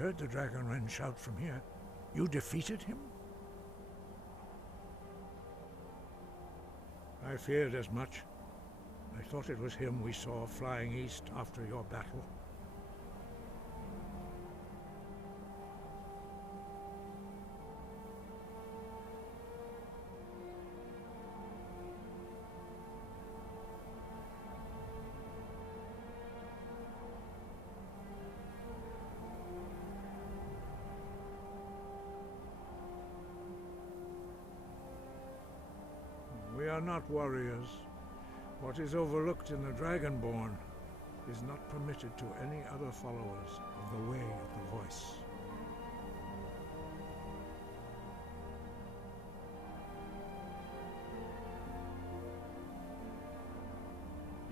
heard the Dragon Wren shout from here. You defeated him? I feared as much. I thought it was him we saw flying east after your battle. We are not warriors. What is overlooked in the Dragonborn is not permitted to any other followers of the Way of the Voice.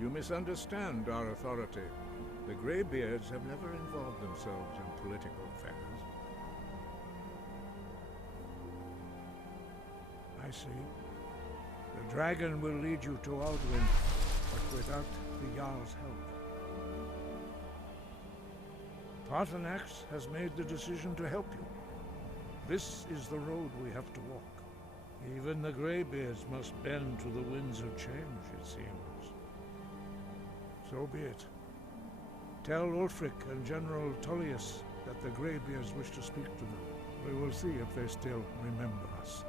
You misunderstand our authority. The Greybeards have never involved themselves in political affairs. I see. The dragon will lead you to Aldwyn, but without the Jarl's help. Paarthurnax has made the decision to help you. This is the road we have to walk. Even the Greybeards must bend to the winds of change, it seems. So be it. Tell Ulfric and General Tullius that the Greybeards wish to speak to them. We will see if they still remember us.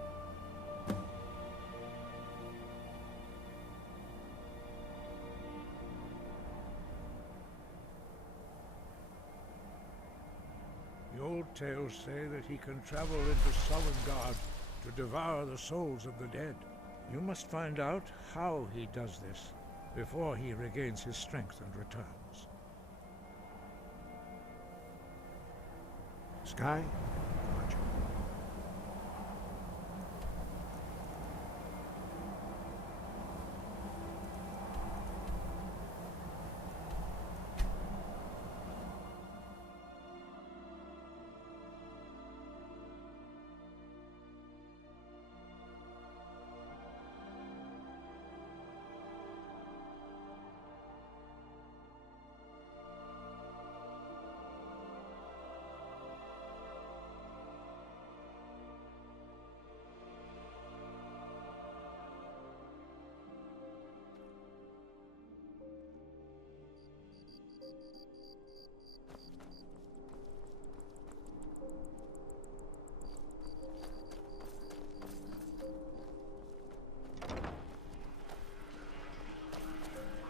The old tales say that he can travel into Sovngarde to devour the souls of the dead. You must find out how he does this before he regains his strength and returns. Sky, Roger.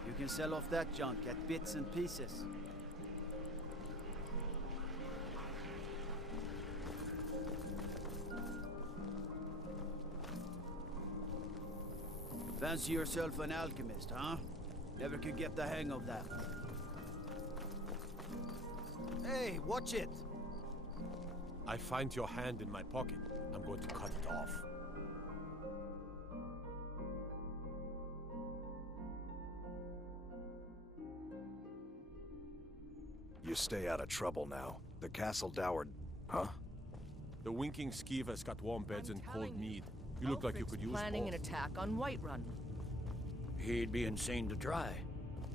You can sell off that junk at bits and pieces. Fancy yourself an alchemist, huh? Never could get the hang of that. Hey, watch it! I find your hand in my pocket. I'm going to cut it off. You stay out of trouble now. The castle dowered... Huh? The winking skeever's got warm beds and cold mead. You look like you could use planning both. an attack on Whiterun. He'd be insane to try.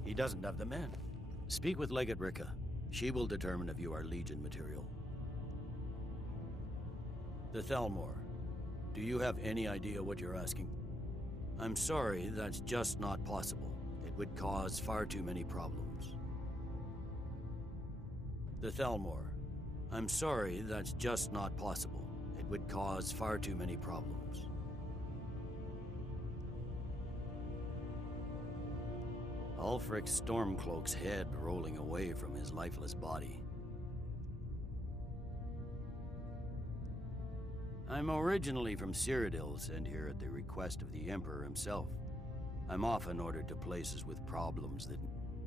He doesn't have the men. Speak with Legate Ricka. She will determine if you are Legion material. The Thalmor. Do you have any idea what you're asking? I'm sorry, that's just not possible. It would cause far too many problems. The Thalmor. I'm sorry, that's just not possible. It would cause far too many problems. Ulfric's Stormcloak's head rolling away from his lifeless body. I'm originally from Cyrodiil, sent here at the request of the Emperor himself. I'm often ordered to places with problems that...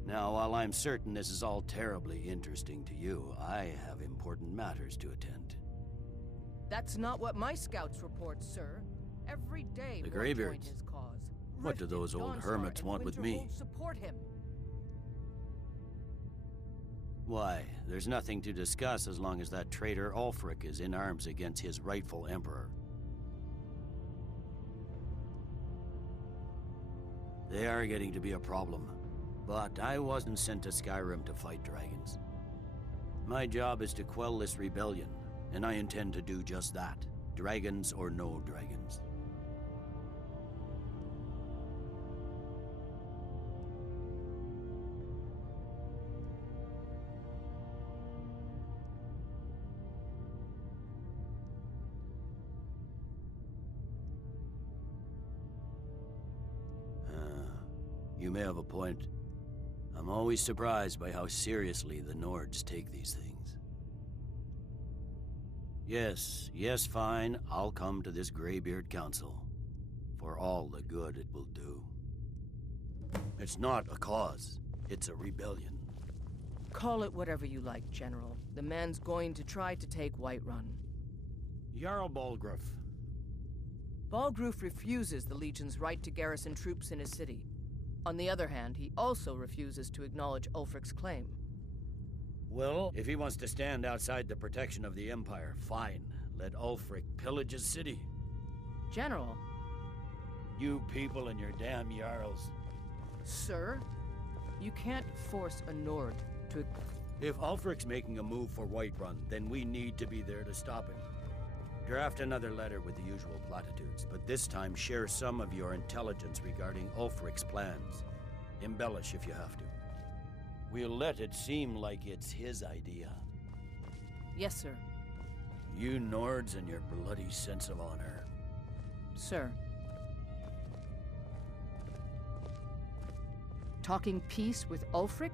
Now, while I'm certain this is all terribly interesting to you, I have important matters to attend. That's not what my scouts report, sir. Every day The more join Greybeards. his cause. What do those old Dawnstar hermits and want with me? Winterhold support him. Why, there's nothing to discuss as long as that traitor Ulfric is in arms against his rightful emperor. They are getting to be a problem, but I wasn't sent to Skyrim to fight dragons. My job is to quell this rebellion, and I intend to do just that. Dragons or no dragons. You may have a point. I'm always surprised by how seriously the Nords take these things. Yes, fine. I'll come to this Greybeard Council. For all the good it will do. It's not a cause. It's a rebellion. Call it whatever you like, General. The man's going to try to take Whiterun. Jarl Balgruuf. Balgruuf refuses the Legion's right to garrison troops in his city. On the other hand, he also refuses to acknowledge Ulfric's claim. Well, if he wants to stand outside the protection of the Empire, fine. Let Ulfric pillage his city. General. You people and your damn Jarls. Sir? You can't force a Nord to... If Ulfric's making a move for Whiterun, then we need to be there to stop him. Draft another letter with the usual platitudes, but this time share some of your intelligence regarding Ulfric's plans. Embellish if you have to. We'll let it seem like it's his idea. Yes, sir. You Nords and your bloody sense of honor. Sir. Talking peace with Ulfric?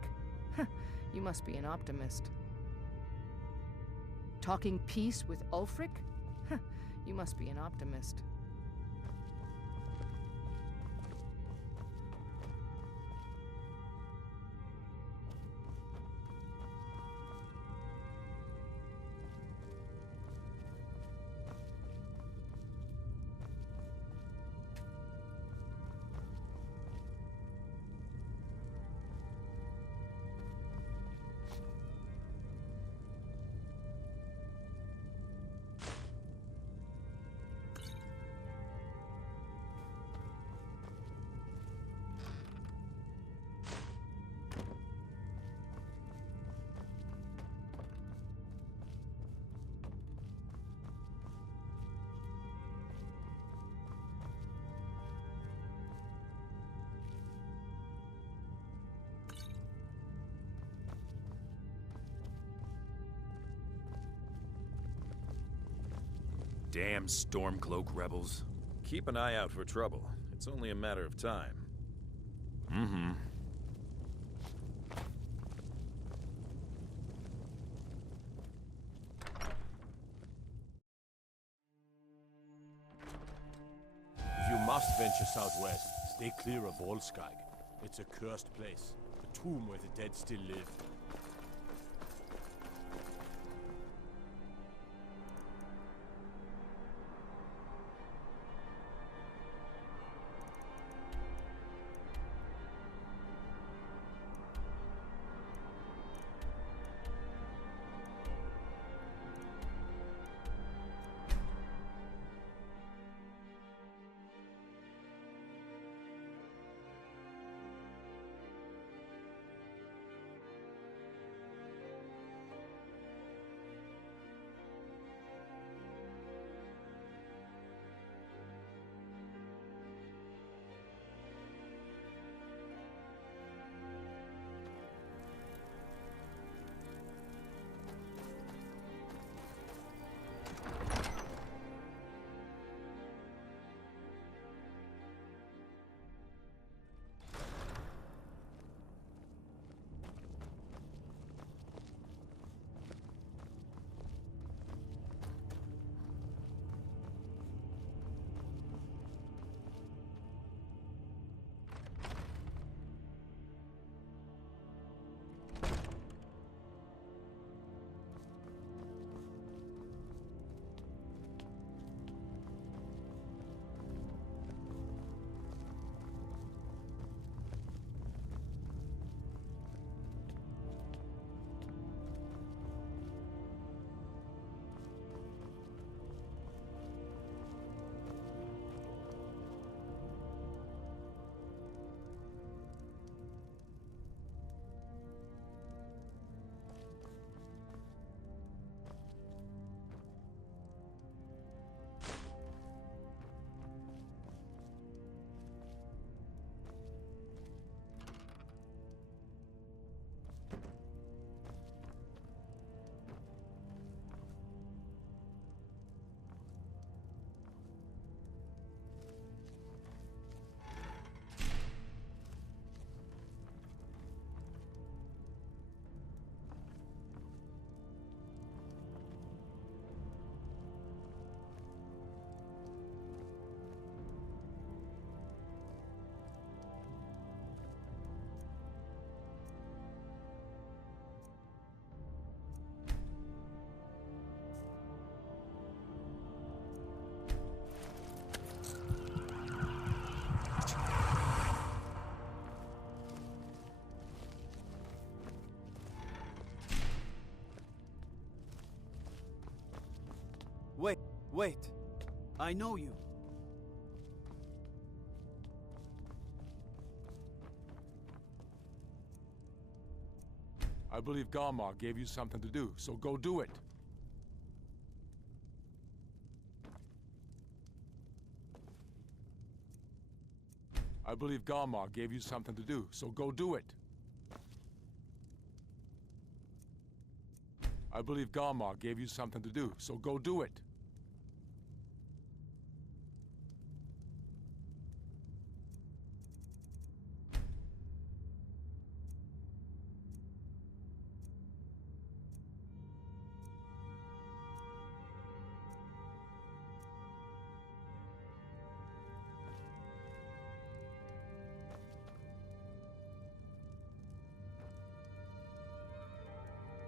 You must be an optimist. Talking peace with Ulfric? You must be an optimist. Damn Stormcloak rebels. Keep an eye out for trouble. It's only a matter of time. Mm-hmm. If you must venture southwest, stay clear of Volskag. It's a cursed place. A tomb where the dead still live. Wait. I know you. I believe Galmar gave you something to do, so go do it. I believe Galmar gave you something to do, so go do it. I believe Galmar gave you something to do, so go do it.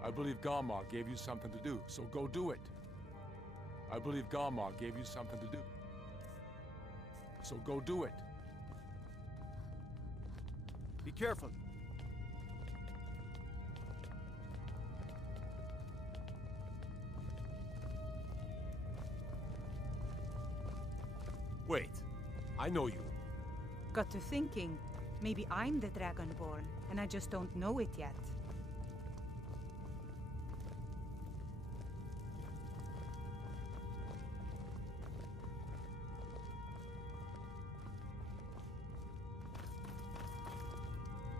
I believe Galmar gave you something to do, so go do it. I believe Galmar gave you something to do. So go do it. Be careful. Wait, I know you. Got to thinking, maybe I'm the Dragonborn, and I just don't know it yet.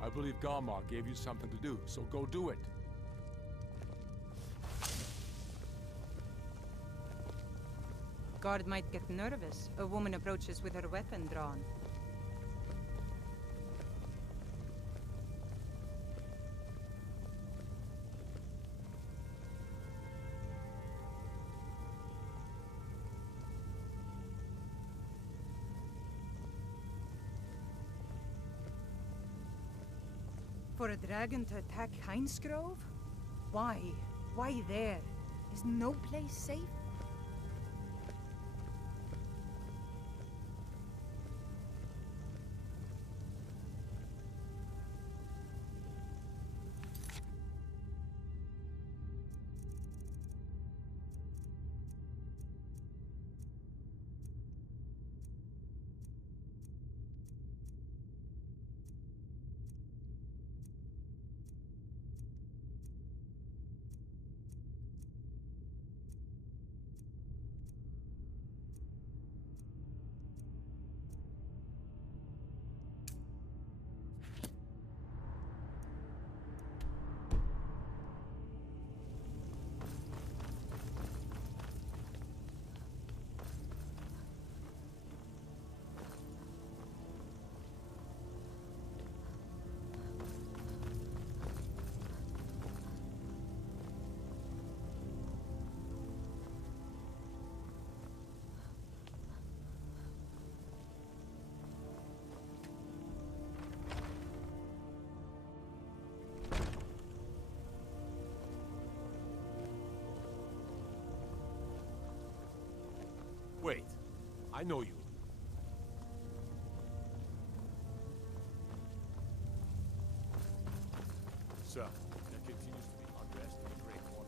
I believe Galmar gave you something to do, so go do it. Guard might get nervous. A woman approaches with her weapon drawn. For a dragon to attack Heinsgrove? Why? Why there? Is no place safe? Wait, I know you. Sir, there continues to be unrest in the Great Hall.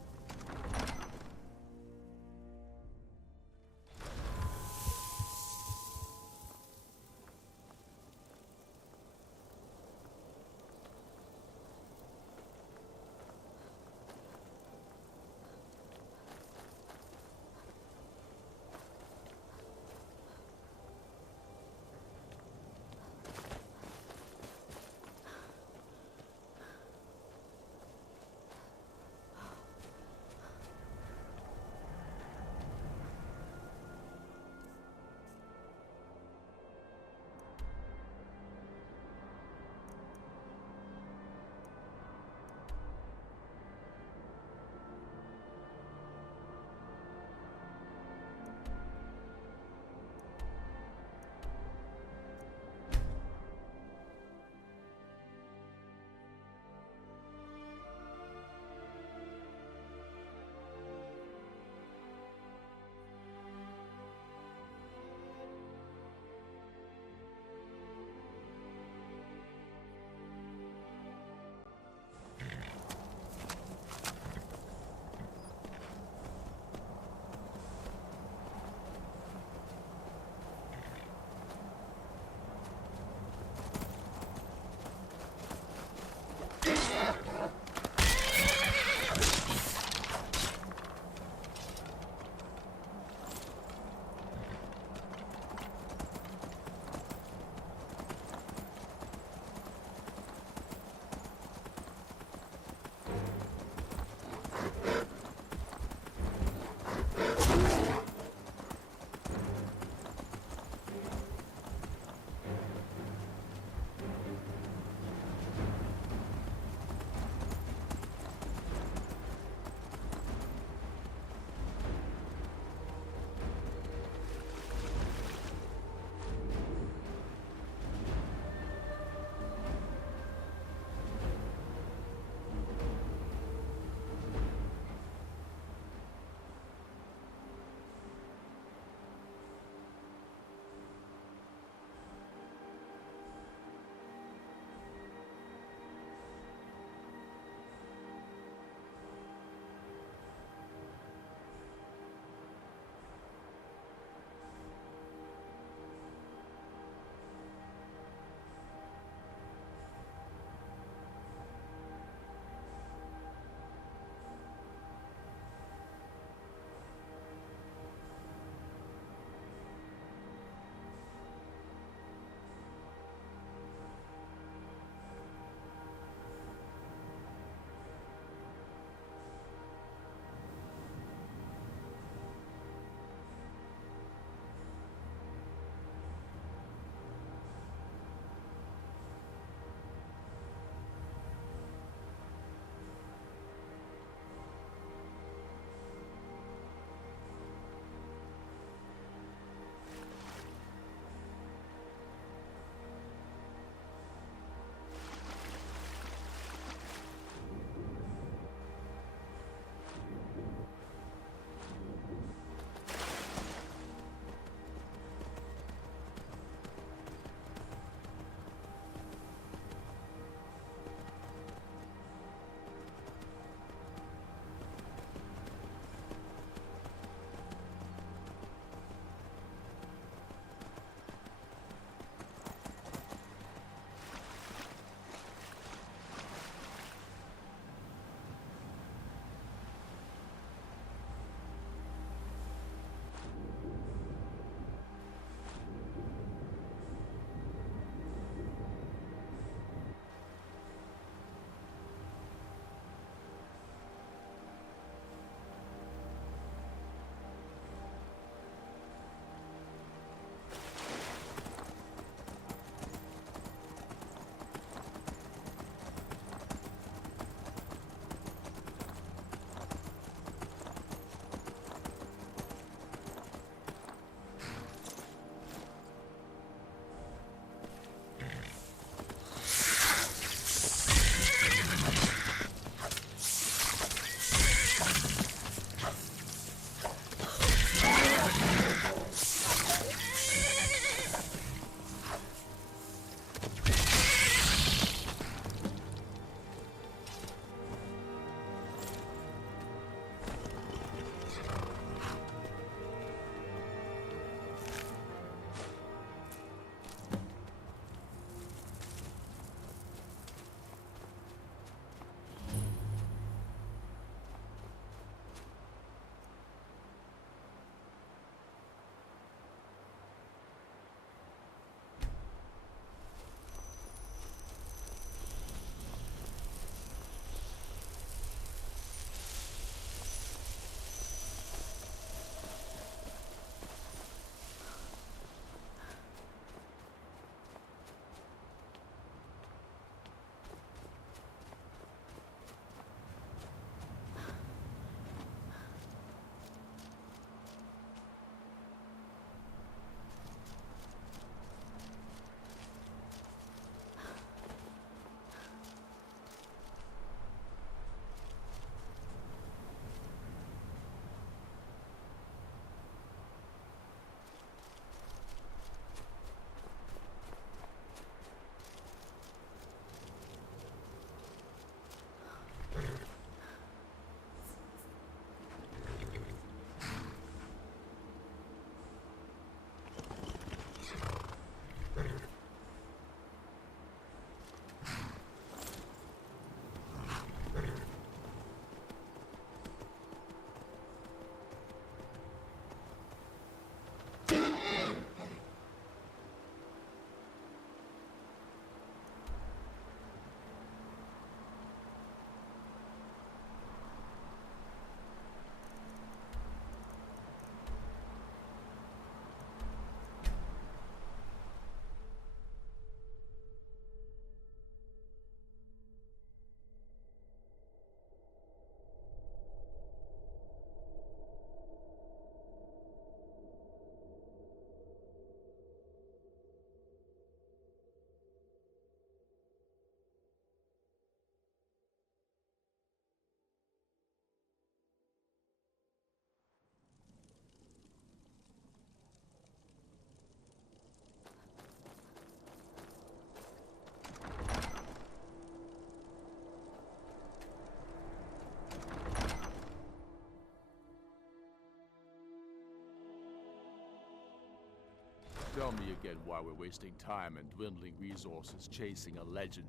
Tell me again why we're wasting time and dwindling resources chasing a legend.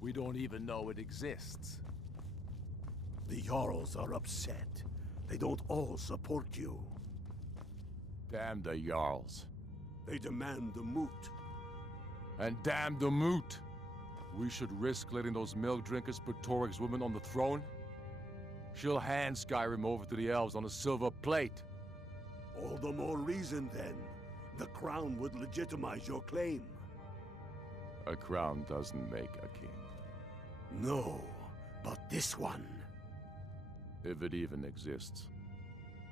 We don't even know it exists. The Jarls are upset. They don't all support you. Damn the Jarls. They demand the moot. And damn the moot! We should risk letting those milk drinkers put Toryg's woman on the throne? She'll hand Skyrim over to the elves on a silver plate. All the more reason, then. The crown would legitimize your claim. A crown doesn't make a king. No, but this one. If it even exists.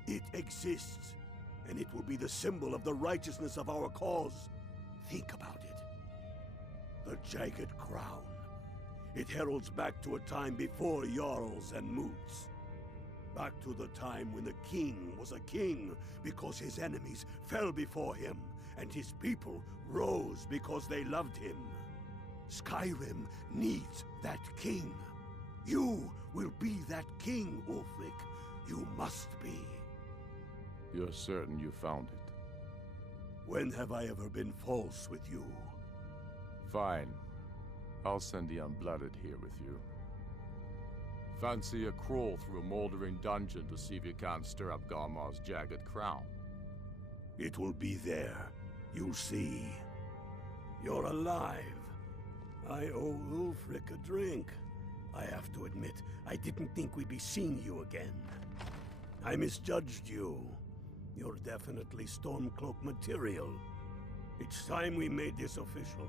It exists, and it will be the symbol of the righteousness of our cause. Think about it. The jagged crown. It heralds back to a time before Jarls and moots. Back to the time when the king was a king because his enemies fell before him, and his people rose because they loved him. Skyrim needs that king. You will be that king, Ulfric. You must be. You're certain you found it? When have I ever been false with you? Fine. I'll send the Unblooded here with you. Fancy a crawl through a moldering dungeon to see if you can't stir up Garmar's jagged crown. It will be there. You'll see. You're alive. I owe Ulfric a drink. I have to admit, I didn't think we'd be seeing you again. I misjudged you. You're definitely Stormcloak material. It's time we made this official.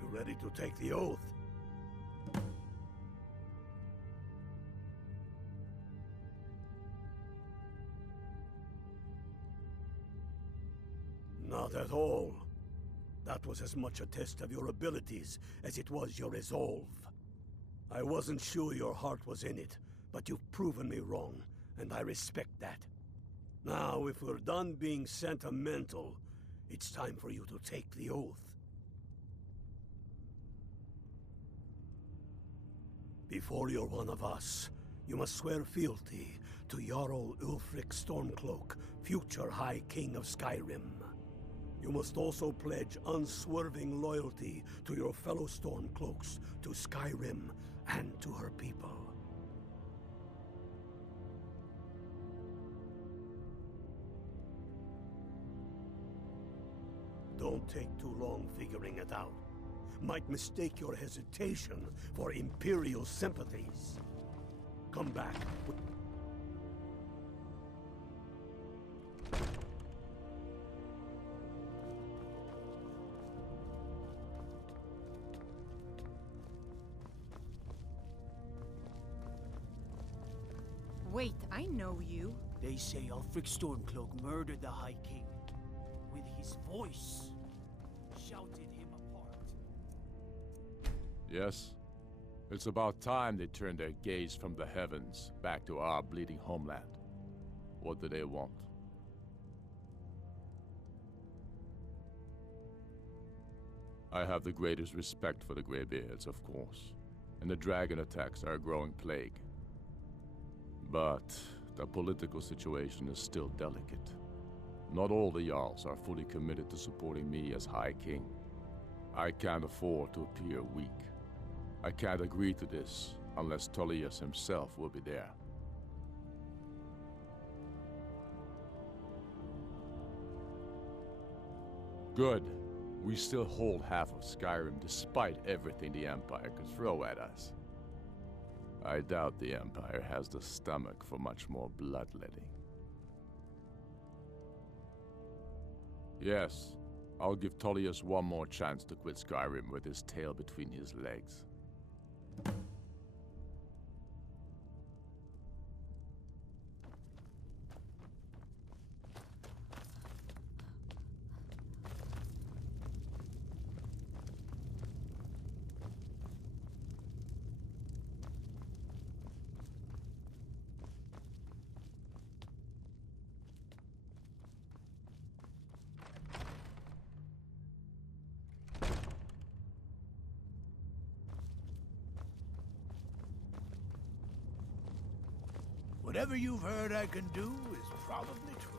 You ready to take the oath? Not at all. That was as much a test of your abilities as it was your resolve. I wasn't sure your heart was in it, but you've proven me wrong, and I respect that. Now, if we're done being sentimental, it's time for you to take the oath. Before you're one of us, you must swear fealty to Jarl Ulfric Stormcloak, future High King of Skyrim. You must also pledge unswerving loyalty to your fellow Stormcloaks, to Skyrim, and to her people. Don't take too long figuring it out. Might mistake your hesitation for Imperial sympathies. Come back. Wait, I know you. They say Ulfric Stormcloak murdered the High King. With his voice. Shouted him apart. Yes? It's about time they turned their gaze from the heavens back to our bleeding homeland. What do they want? I have the greatest respect for the Greybeards, of course, and the dragon attacks are a growing plague. But the political situation is still delicate. Not all the Jarls are fully committed to supporting me as High King. I can't afford to appear weak. I can't agree to this unless Tullius himself will be there. Good. We still hold half of Skyrim despite everything the Empire could throw at us. I doubt the Empire has the stomach for much more bloodletting. Yes, I'll give Tullius one more chance to quit Skyrim with his tail between his legs. Whatever you've heard I can do is probably true.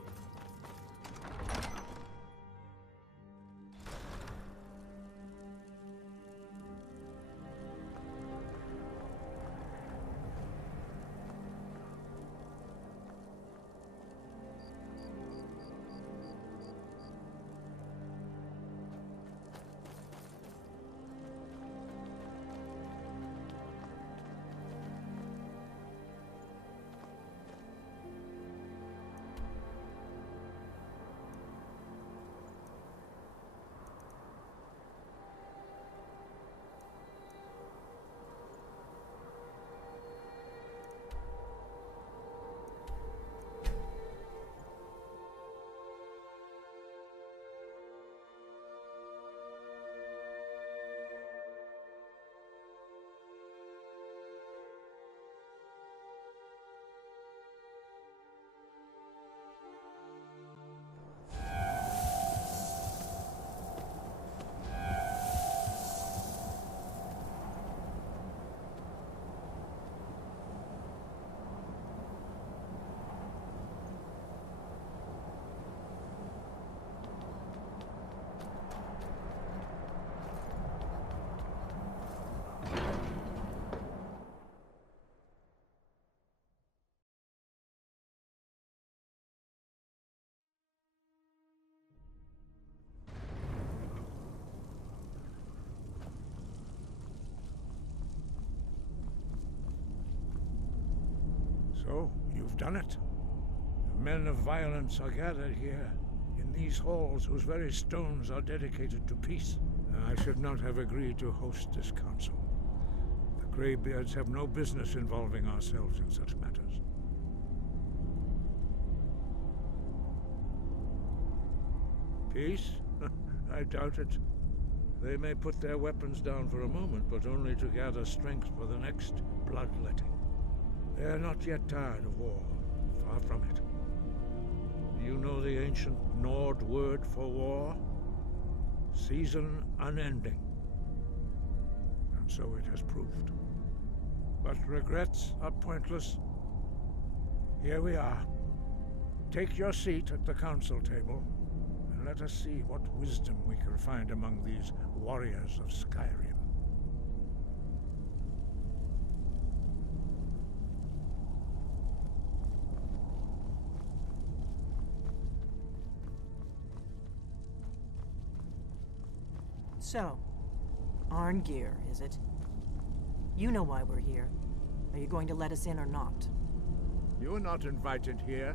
So, you've done it. The men of violence are gathered here, in these halls whose very stones are dedicated to peace. I should not have agreed to host this council. The Greybeards have no business involving ourselves in such matters. Peace? I doubt it. They may put their weapons down for a moment, but only to gather strength for the next bloodletting. They are not yet tired of war. Far from it. Do you know the ancient Nord word for war? Season unending. And so it has proved. But regrets are pointless. Here we are. Take your seat at the council table, and let us see what wisdom we can find among these warriors of Skyrim. So, Arngeir, is it? You know why we're here. Are you going to let us in or not? You're not invited here.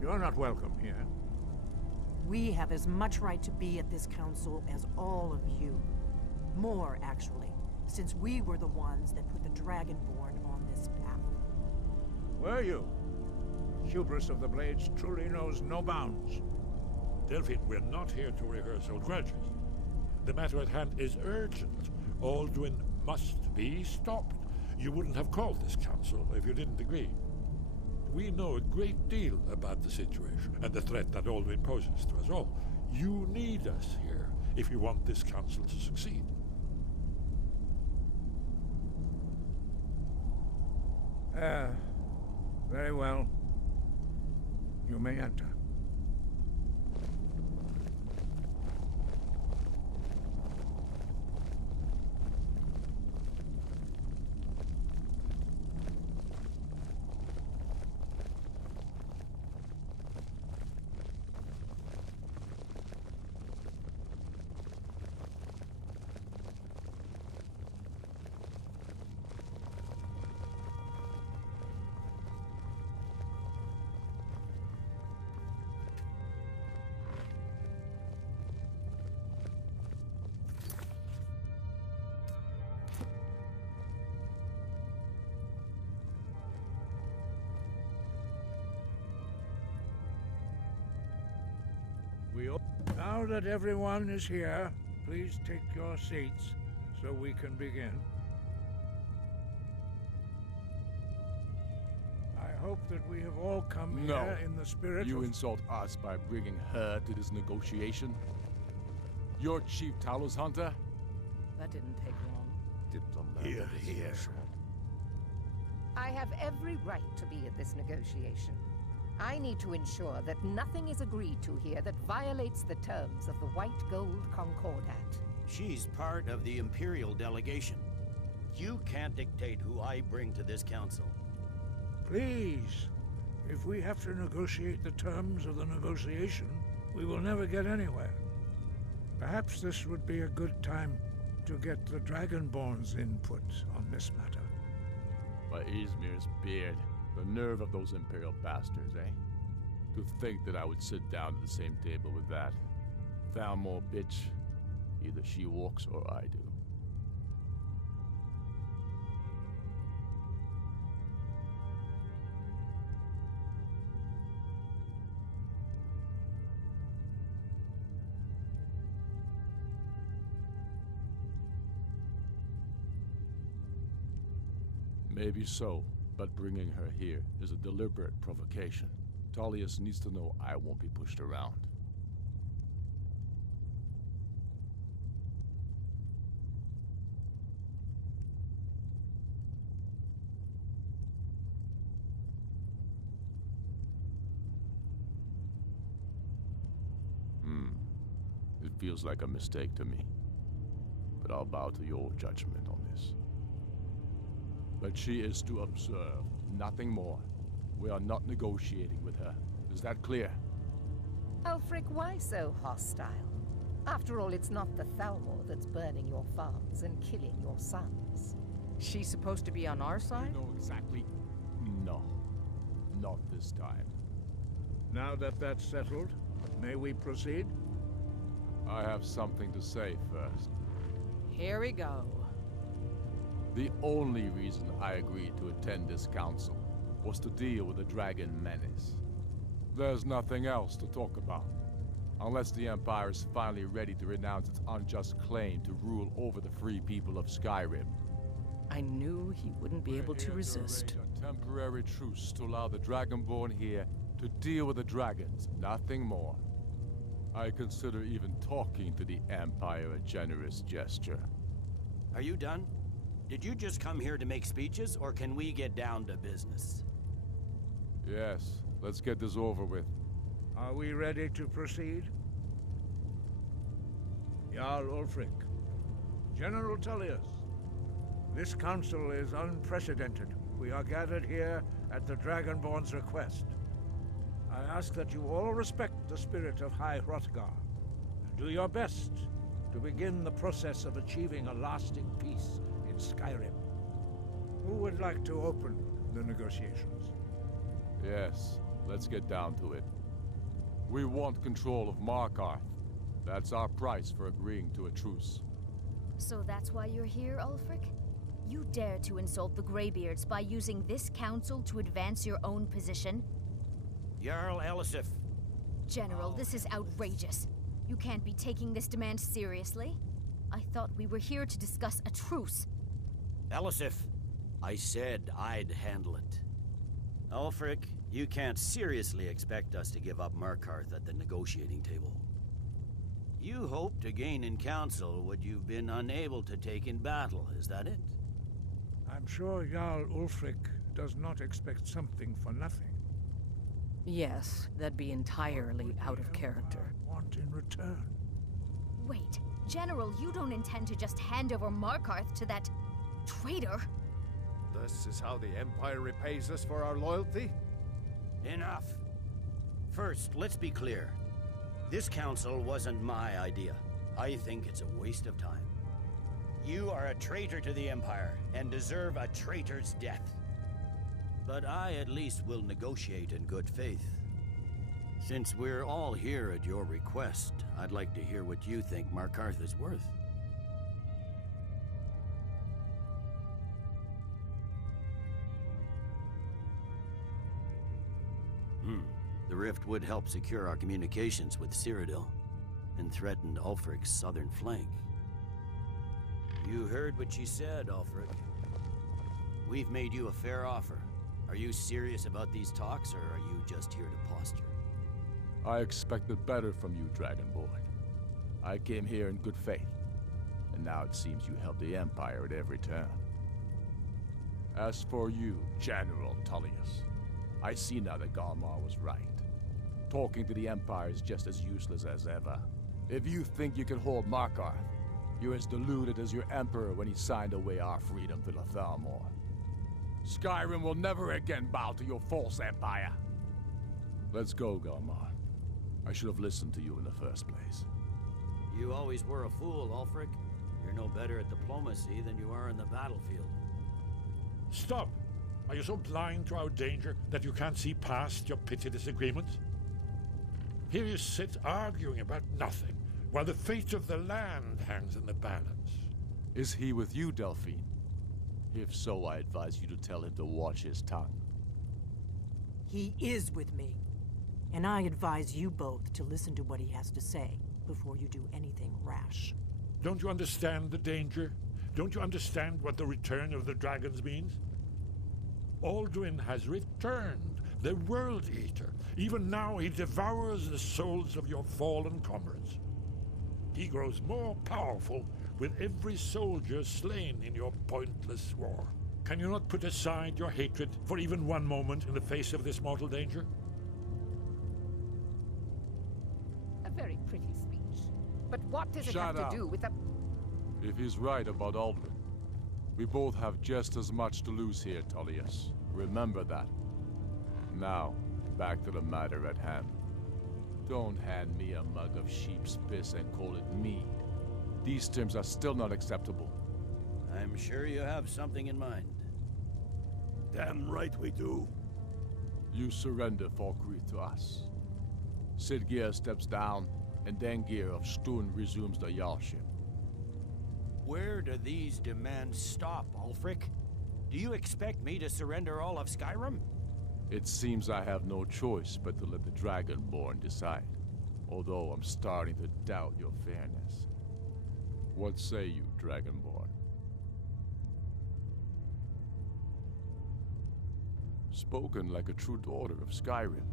You're not welcome here. We have as much right to be at this council as all of you. More, actually, since we were the ones that put the Dragonborn on this path. Were you? Hubris of the Blades truly knows no bounds. Delphine, we're not here to rehearse old grudges. The matter at hand is urgent. Alduin must be stopped. You wouldn't have called this council if you didn't agree. We know a great deal about the situation and the threat that Alduin poses to us all. You need us here if you want this council to succeed. Very well. You may enter. Now that everyone is here, please take your seats so we can begin. I hope that we have all come here in the spirit You of... insult us by bringing her to this negotiation? You're Chief Talos Hunter? That didn't take long. Here, here. I have every right to be at this negotiation. I need to ensure that nothing is agreed to here that violates the terms of the White Gold Concordat. She's part of the Imperial delegation. You can't dictate who I bring to this council. Please, if we have to negotiate the terms of the negotiation, we will never get anywhere. Perhaps this would be a good time to get the Dragonborn's input on this matter. By Izmir's beard. The nerve of those Imperial bastards, eh? To think that I would sit down at the same table with that. Thalmor bitch. Either she walks or I do. Maybe so. But bringing her here is a deliberate provocation. Tullius needs to know I won't be pushed around. It feels like a mistake to me. But I'll bow to your judgment on this. But she is to observe, nothing more. We are not negotiating with her. Is that clear? Ulfric, why so hostile? After all, it's not the Thalmor that's burning your farms and killing your sons. She's supposed to be on our side? You know exactly. No. Not this time. Now that that's settled, may we proceed? I have something to say first. Here we go. The only reason I agreed to attend this council was to deal with the Dragon Menace. There's nothing else to talk about. Unless the Empire is finally ready to renounce its unjust claim to rule over the free people of Skyrim. I knew he wouldn't be able to resist. A temporary truce to allow the Dragonborn here to deal with the dragons, nothing more. I consider even talking to the Empire a generous gesture. Are you done? Did you just come here to make speeches, or can we get down to business? Yes, let's get this over with. Are we ready to proceed? Jarl Ulfric, General Tullius, this council is unprecedented. We are gathered here at the Dragonborn's request. I ask that you all respect the spirit of High Hrothgar, and do your best to begin the process of achieving a lasting peace in Skyrim. Who would like to open the negotiations? Yes, let's get down to it. We want control of Markarth. That's our price for agreeing to a truce. So that's why you're here, Ulfric? You dare to insult the Greybeards by using this council to advance your own position? Jarl Elisif. General, this is outrageous. You can't be taking this demand seriously. I thought we were here to discuss a truce. Elisif, I said I'd handle it. Ulfric, you can't seriously expect us to give up Markarth at the negotiating table. You hoped to gain in council what you've been unable to take in battle, is that it? I'm sure Jarl Ulfric does not expect something for nothing. Yes, that'd be entirely out of character. Want in return? Wait, General, you don't intend to just hand over Markarth to that traitor? This is how the Empire repays us for our loyalty? Enough. First, let's be clear. This council wasn't my idea. I think it's a waste of time. You are a traitor to the Empire, and deserve a traitor's death. But I at least will negotiate in good faith. Since we're all here at your request, I'd like to hear what you think Markarth is worth. The rift would help secure our communications with Cyrodiil, and threatened Ulfric's southern flank. You heard what she said, Ulfric. We've made you a fair offer. Are you serious about these talks, or are you just here to posture? I expected better from you, Dragonborn. I came here in good faith, and now it seems you help the Empire at every turn. As for you, General Tullius, I see now that Galmar was right. Talking to the Empire is just as useless as ever. If you think you can hold Markarth, you're as deluded as your Emperor when he signed away our freedom to the Thalmor. Skyrim will never again bow to your false empire. Let's go, Galmar. I should have listened to you in the first place. You always were a fool, Ulfric. You're no better at diplomacy than you are in the battlefield. Stop! Are you so blind to our danger that you can't see past your petty disagreements? Here you sit arguing about nothing, while the fate of the land hangs in the balance. Is he with you, Delphine? If so, I advise you to tell him to watch his tongue. He is with me. And I advise you both to listen to what he has to say before you do anything rash. Don't you understand the danger? Don't you understand what the return of the dragons means? Alduin has returned, the World Eater. Even now he devours the souls of your fallen comrades. He grows more powerful with every soldier slain in your pointless war. Can you not put aside your hatred for even one moment in the face of this mortal danger? A very pretty speech. But what does it Shut have up. to do with the... If he's right about Alduin, we both have just as much to lose here, Tullius. Remember that. Now, back to the matter at hand. Don't hand me a mug of sheep's piss and call it mead. These terms are still not acceptable. I'm sure you have something in mind. Damn right we do. You surrender Falkreath to us. Sidgeir steps down, and Dengir of Stun resumes the Jarlship. Where do these demands stop, Ulfric? Do you expect me to surrender all of Skyrim? It seems I have no choice but to let the Dragonborn decide, although I'm starting to doubt your fairness. What say you, Dragonborn? Spoken like a true daughter of Skyrim.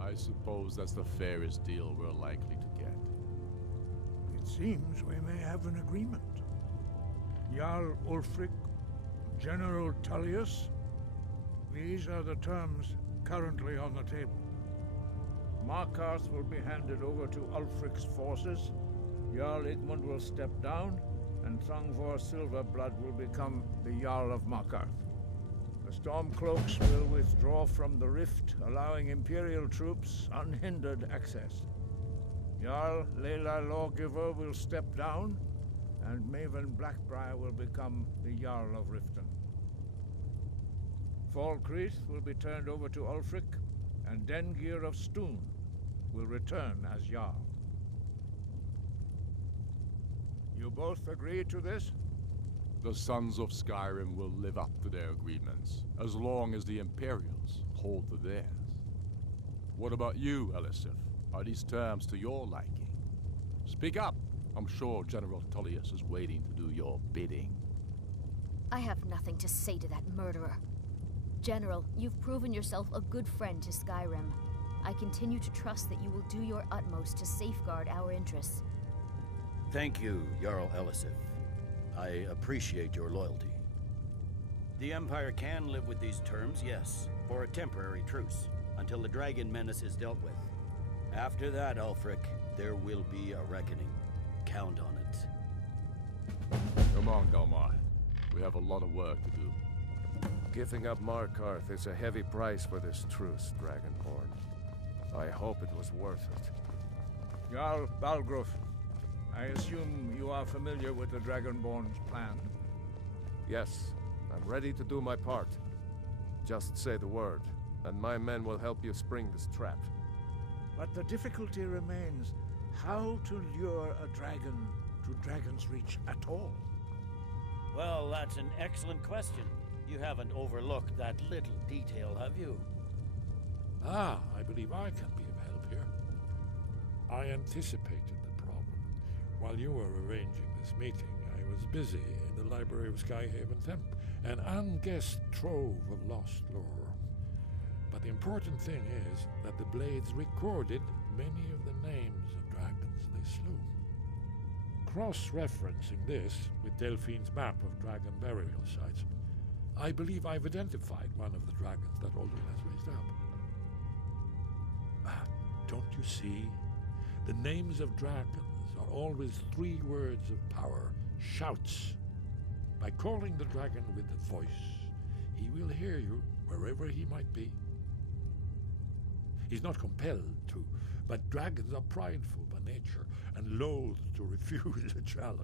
I suppose that's the fairest deal we're likely to get. It seems we may have an agreement. Jarl Ulfric, General Tullius, these are the terms currently on the table. Markarth will be handed over to Ulfric's forces, Jarl Igmund will step down, and Thangvor Silverblood will become the Jarl of Markarth. The Stormcloaks will withdraw from the rift, allowing Imperial troops unhindered access. Jarl Leila Lawgiver will step down, and Maven Blackbriar will become the Jarl of Riften. Falkreath will be turned over to Ulfric, and Dengir of Stun will return as Jarl. You both agree to this? The Sons of Skyrim will live up to their agreements, as long as the Imperials hold to theirs. What about you, Elisif? Are these terms to your liking? Speak up! I'm sure General Tullius is waiting to do your bidding. I have nothing to say to that murderer. General, you've proven yourself a good friend to Skyrim. I continue to trust that you will do your utmost to safeguard our interests. Thank you, Jarl Elisif. I appreciate your loyalty. The Empire can live with these terms, yes, for a temporary truce, until the dragon menace is dealt with. After that, Ulfric, there will be a reckoning. Count on it. Come on, Galmar. We have a lot of work to do. Giving up Markarth is a heavy price for this truce, Dragonborn. I hope it was worth it. Jarl Balgruf, I assume you are familiar with the Dragonborn's plan? Yes, I'm ready to do my part. Just say the word, and my men will help you spring this trap. But the difficulty remains how to lure a dragon to Dragon's Reach at all. Well, that's an excellent question. You haven't overlooked that little detail, have you? Ah, I believe I can be of help here. I anticipated the problem. While you were arranging this meeting, I was busy in the library of Skyhaven Temp, an unguessed trove of lost lore. But the important thing is that the Blades recorded many of the names of dragons they slew. Cross-referencing this with Delphine's map of dragon burial sites, I believe I've identified one of the dragons that Alduin has raised up. Don't you see? The names of dragons are always 3 words of power, shouts. By calling the dragon with the voice, he will hear you wherever he might be. He's not compelled to, but dragons are prideful by nature and loath to refuse a challenge.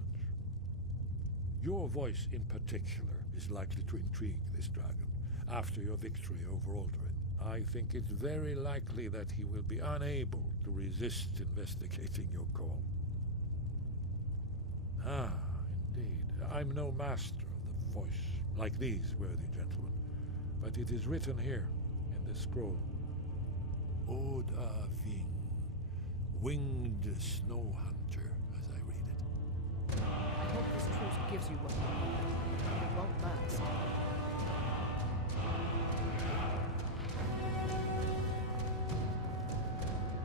Your voice in particular is likely to intrigue this dragon after your victory over Alduin. I think it's very likely that he will be unable to resist investigating your call. Ah, indeed. I'm no master of the voice, like these worthy gentlemen, but it is written here in this scroll. Oda Ving, winged snow hunter, as I read it. I hope this truce gives you what you need. It won't last.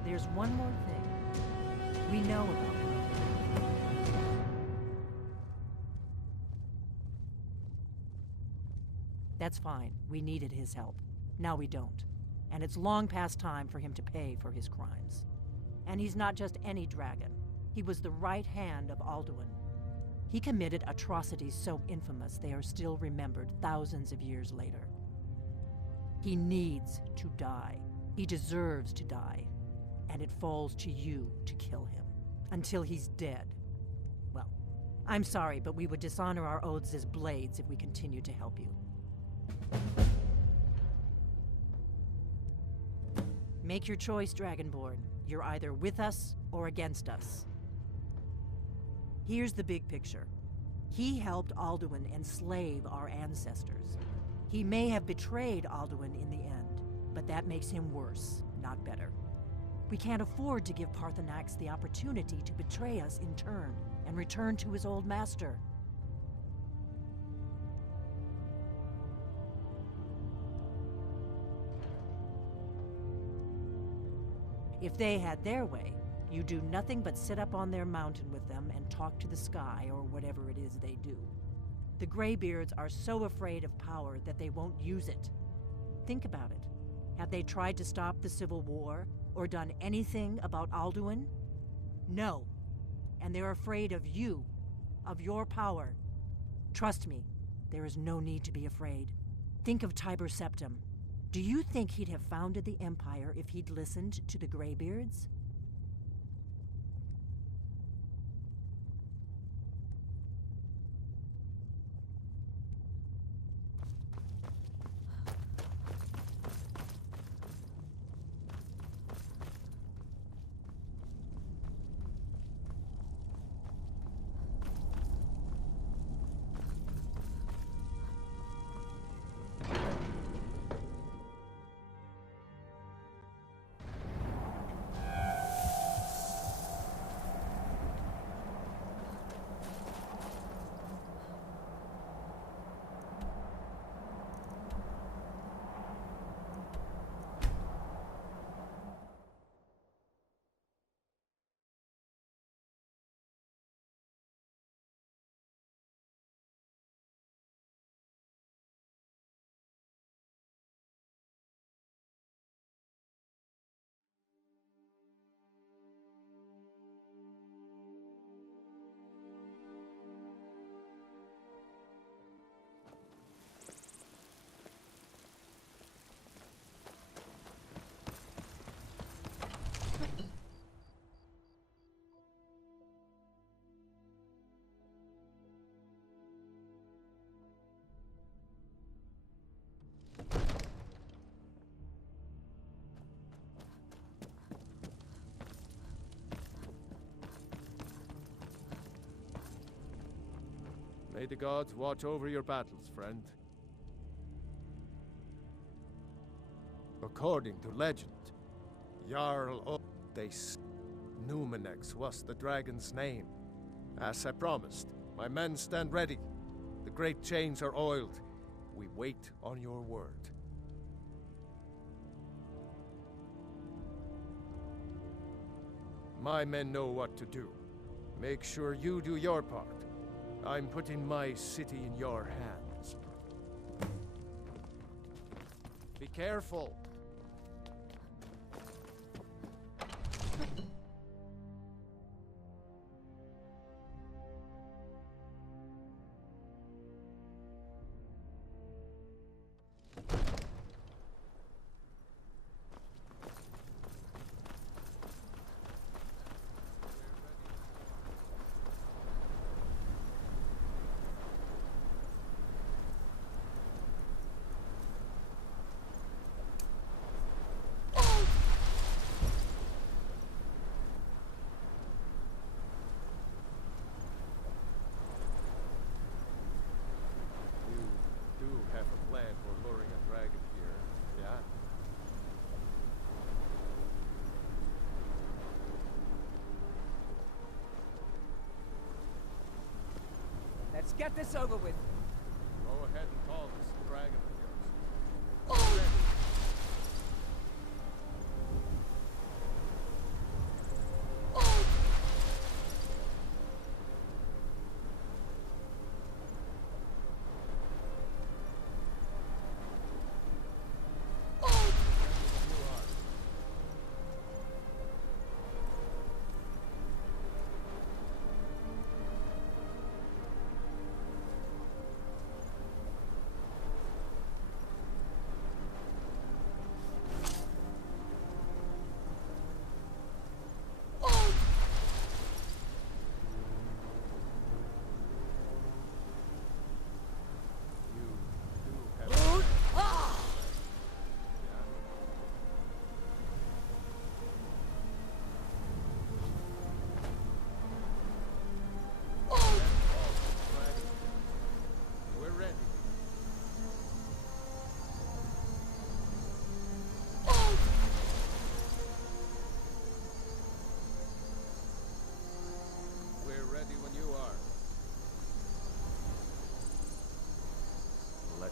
There's one more thing we know about him. That's fine. We needed his help. Now we don't. And it's long past time for him to pay for his crimes. And he's not just any dragon. He was the right hand of Alduin. He committed atrocities so infamous they are still remembered thousands of years later. He needs to die. He deserves to die. And it falls to you to kill him. Until he's dead. Well, I'm sorry, but we would dishonor our oaths as blades if we continue to help you. Make your choice, Dragonborn. You're either with us or against us. Here's the big picture. He helped Alduin enslave our ancestors. He may have betrayed Alduin in the end, but that makes him worse, not better. We can't afford to give Paarthurnax the opportunity to betray us in turn and return to his old master. If they had their way, you do nothing but sit up on their mountain with them and talk to the sky or whatever it is they do. The Greybeards are so afraid of power that they won't use it. Think about it. Have they tried to stop the Civil War or done anything about Alduin? No. And they're afraid of you, of your power. Trust me, there is no need to be afraid. Think of Tiber Septim. Do you think he'd have founded the Empire if he'd listened to the Greybeards? May the gods watch over your battles, friend. According to legend, Jarl Numenex was the dragon's name. As I promised, my men stand ready. The great chains are oiled. We wait on your word. My men know what to do. Make sure you do your part. I'm putting my city in your hands. Be careful. Let's get this over with. Go ahead and call this dragon of yours.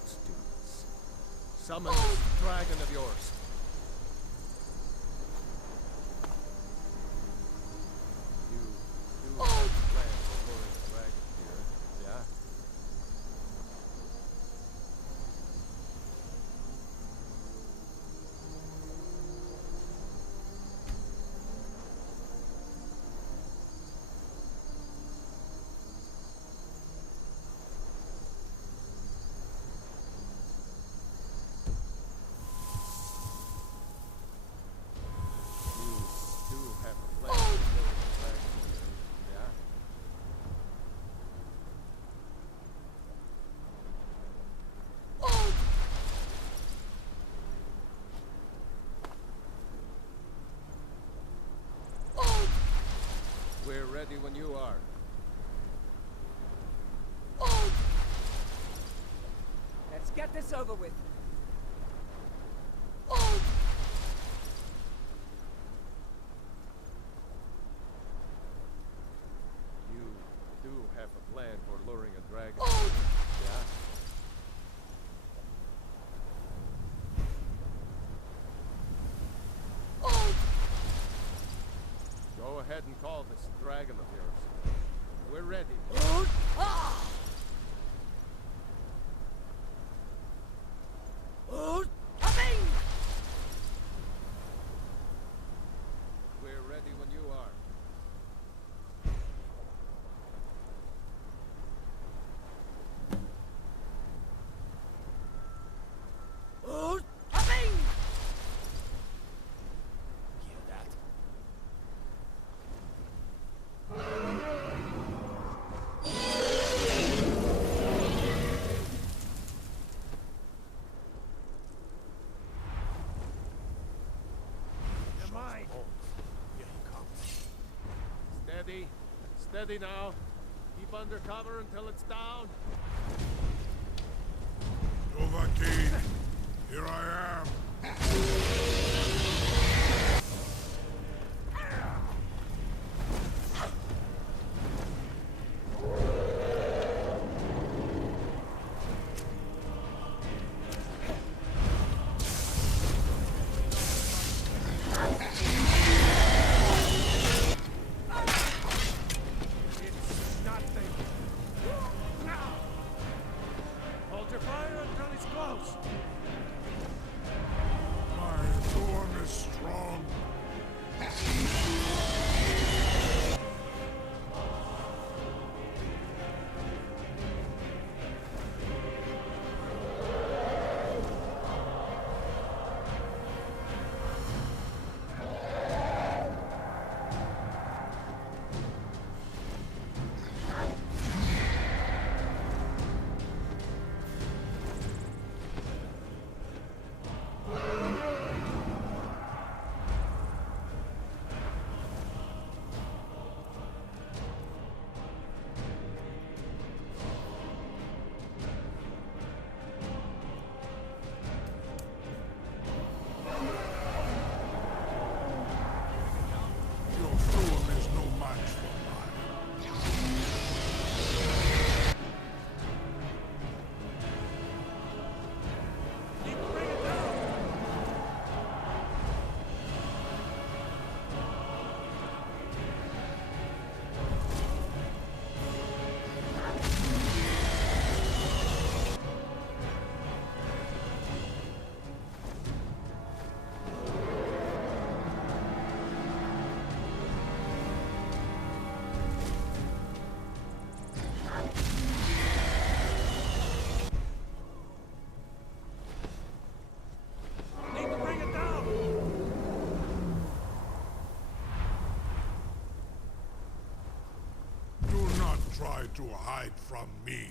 Let's do this. Summon this dragon of yours. You do have a plan for luring the dragon here, yeah? We're ready when you are. Let's get this over with. You do have a plan for luring a dragon, yeah? Go ahead and call this dragon of yours. We're ready. We're ready when you are. Steady. Steady now. Keep under cover until it's down. Dovahkiin, here I am. Hold your fire until he's close. My form is strong. Your form is no match for mine. Need to bring it down. Do not try to hide from me.